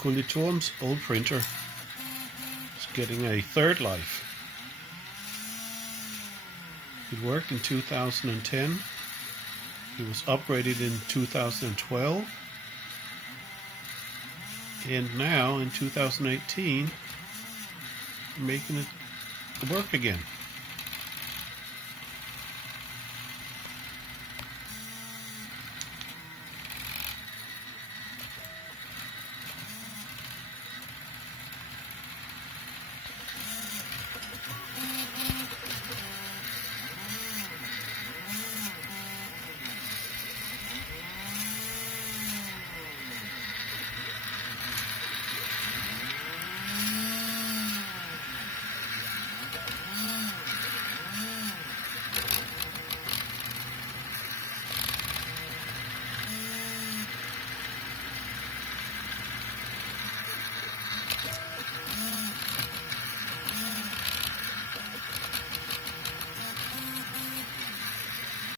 Kulitorum's old printer is getting a third life. It worked in 2010. It was upgraded in 2012. And now in 2018, making it work again.